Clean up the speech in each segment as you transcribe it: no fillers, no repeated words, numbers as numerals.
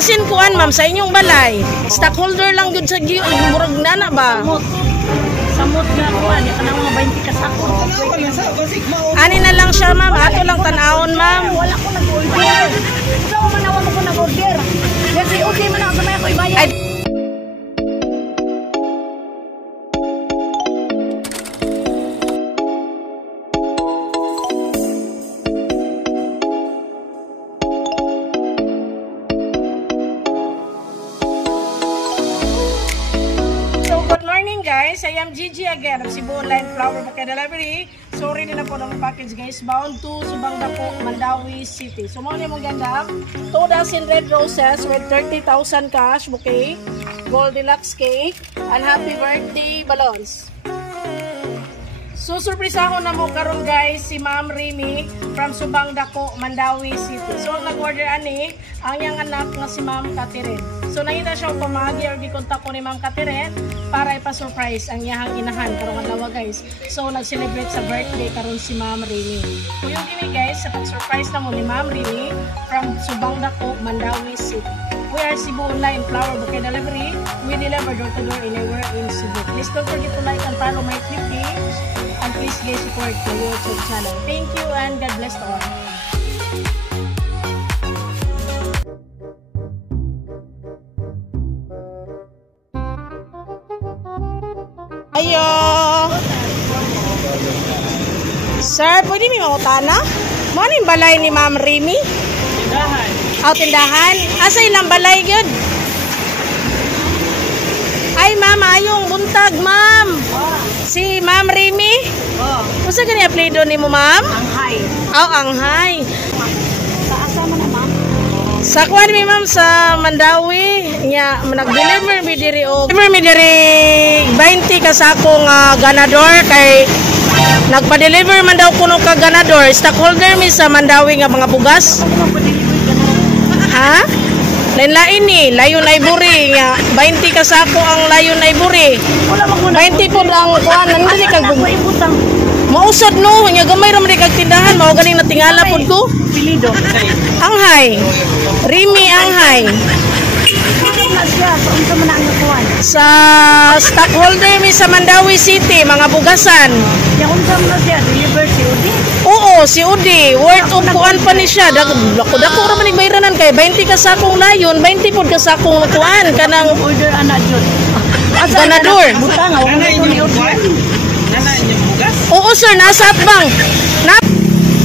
basin kuan ma'am sa inyong balay. Stockholder lang gud sa murag nana ba? Samot nga kuan, ya kanang mga 20 ka sako. Ani na lang siya ma'am, ato lang tan-awon ma'am. Wala ko nag-order. Ikaw man nawa ko nag-order. Kasi okay man ako may ako ibayad. Guys, I am Gigi again of Cebu Online Flower Bouquet Delivery. Sorry din na po ng package guys, bound to Subang Dako, Mandawi City. So mo mong ganda, 2 dozen red roses with 30,000 cash bouquet, gold deluxe cake, and happy birthday balloons. So surprisaho na mo karon guys si Ma'am Remy from Subang Dako, Mandawi City. So nag-order ani ang yang anak nga si Ma'am Catherine. So nakita siya pamagi or gikontak ko ni Ma'am Catherine para ipa-surprise ang iyang inahan karong adlaw guys. So nag-celebrate sa birthday karon si Ma'am Remy. So yung gini guys sa pag-surprise na mo ni Ma'am Remy from Subang Dako, Mandawi City. We are Cebu Online Flower Bouquet Delivery. We deliver door to door anywhere in Cebu. Please don't forget to like and follow my page. And please guys support my YouTube channel. Thank you and God bless to all. Ayo. Sir, pwede may mangutana? Ano yung balay ni Ma'am Remy? Tindahan. Oh, tindahan? Asa ilang balay yun? Ay, ma'am, ayong buntag, ma'am. Si Ma'am Remy? Masa gani apelido ni mo, ma'am? Anghay. Oh, Anghay. Sa asa man na, ma'am? Sa kuan mi ma'am sa Mandawi, nya nag-deliver mi diri og 20 ka sako nga ganador kay nagpa-deliver man daw kuno ka ganador. Stockholder mi sa Mandawi nga mga bugas. Ha? Lain-lain ni, layon ay buri nga 20 ka sako ang layon ay buri. 20 po ang kuan nandili kag mausad no, nya gamay ra man kag tindahan, mao ganing natingala pud ko. Pilido. Anghay. Remy Anghay. Sa stockholder mi sa Mandawi City, mga bugasan. Oo, si Udi. Worth of kuan pa ni siya. Dako ra man bayranan kay 20 ka sakong layon, 20 pud ka sakong kuan kanang order ana jud. Ganador. Butang ako ni order. Nana niya bugas? Oo sir, nasa atbang.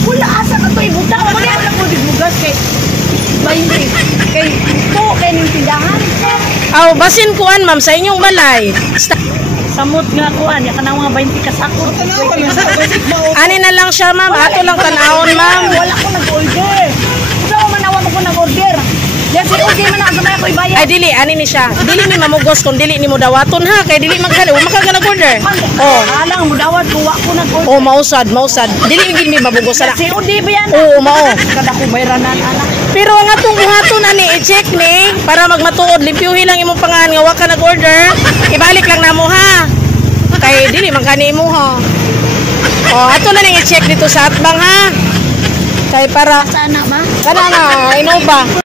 Wala asa ka to ibutang. Wala ko bugas kay 20. Kay ito kay ning tindahan. Aw, basin kuan ma'am sa inyong balay. Samot nga kuan, ya kanang mga 20 ka sako. Ani na lang siya ma'am, ato lang tan-awon ma'am. Wala ko nag-order. Ikaw man nawa ko nag-order. Kasi okay man ako may ako ibayad. Ay dili, ani ni siya. Dili ni mamugos kung dili ni mo dawaton ha, kay dili magkano, makaka-order. Oh, alang mo dawat ko wa ko nag-order. Oh, mausad. Dili gid mi mabugos ana. Si Udi ba yan? Oo, mao. Kada ko bayranan anak. Pero ang atong buhaton ani i-check ni para magmatuod, limpyuhin lang imong pangan nga wa ka nag-order. Ibalik lang namo ha. Kay dili man kani mo ha. Oh, ato na ning i-check dito sa atbang ha. Kay para sana ba? kana na Innova.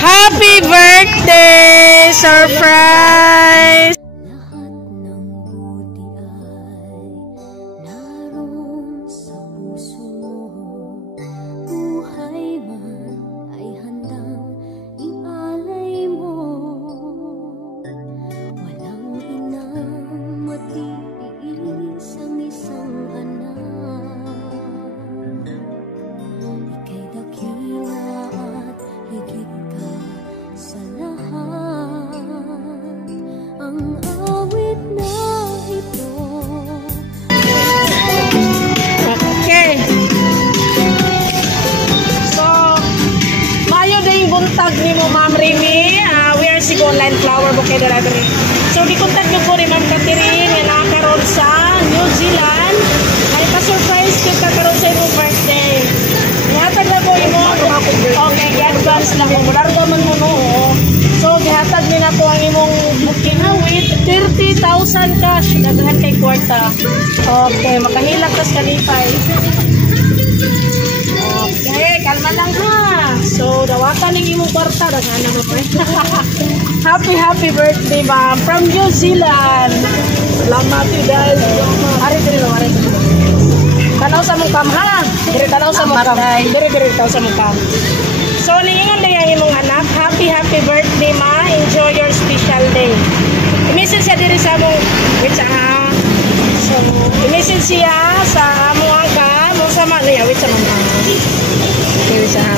Happy birthday! Surprise! Lahat ng buti ay naroon sa puso mo. Buhay man ay handang ialay mo. Walang inang matiis ang isang anak. Ika'y dakila at higit ka sa lahat. Ang awit na ito. Okay. So, mayo din yung buntag ni mo, Ma'am Remy. We are Cebu Online Flower Bouquet Delivery. So, di-contact nyo po ni Ma'am Catherine na nakaroon sa New Zealand. Ay, pa-surprise kita karoon sa iyong birthday. Ihatag na po mo. Okay, i-advance lang mo. Largo man mo no. So, gihatag 30,000 cash. Daghan kay kwarta. Okay, makahilag tas kalipay. Okay, kalma lang ha. So, dawakan ng imong kwarta. Daghan na mo. Happy birthday, ma'am. From New Zealand. Salamat you guys. Ari diri lo, ari diri. Tanaw sa mong kam ha. Diri tanaw sa mong kam. Diri tanaw sa mong kam. So, niingon na yung imong anak. Happy birthday, ma. Enjoy your special day. I-message siya diri sa mong, wait sa ha. So, i-message siya sa among ka. Mo sa man, wait sa mama. Okay, wait sa ha.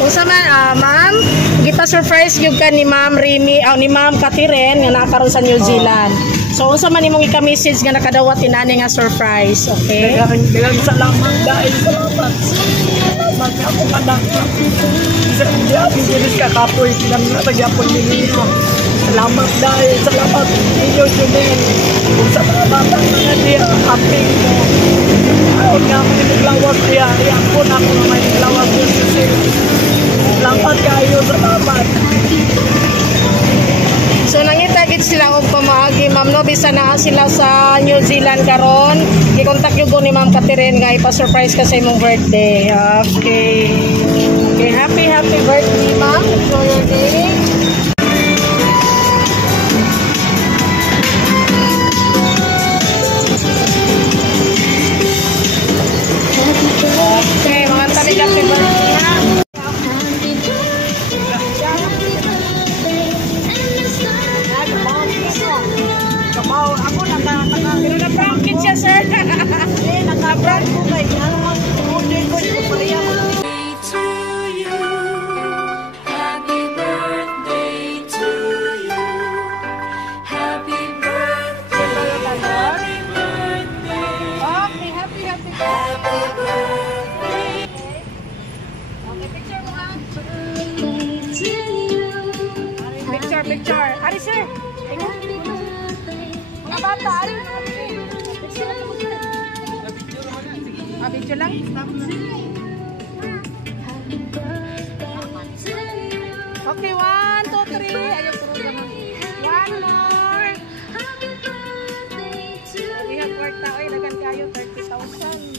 Kung sa man, ma'am, gipa-surprise yung ka ni Ma'am Remy, ni Ma'am Katiren, nga nakaroon sa New Zealand. So, unsa man imong ika-message nga nakadawat inani nga surprise, okay? Daghang salamat dahil salamat. Salamat sa akong anak. Isa diya bilis ka kapoy silang nagyapon ninyo. Salamat dahil salamat ninyo din. Kung sa mga bata nga diya happy mo. Huwag nga mo naglawas diya. Iapon ako na may naglawas din kasi. Salamat kayo, salamat. So nangitagit sila og pamaagi ma'am no bisan na sila sa New Zealand karon i-contact yo ni Ma'am Catherine nga ipa-surprise ka sa imong birthday. Okay. Okay, happy birthday ma'am. Enjoy your day. Okay, mga tabi happy birthday ha. Kapaw, ako Naka-brown kid siya, sir. naka-brand ko kay order ko yung pareha ko. Happy birthday to you. Happy birthday. Happy birthday. Okay, happy. Happy birthday Okay, picture mo ha. to you. Picture. Ari, sir. Tingnan. Mga bata, ari. Picture lang. Okay, 1, 2, 3. Ayaw puro naman. One more. Lihat kwarta. Oy, lagan kayo. 30,000.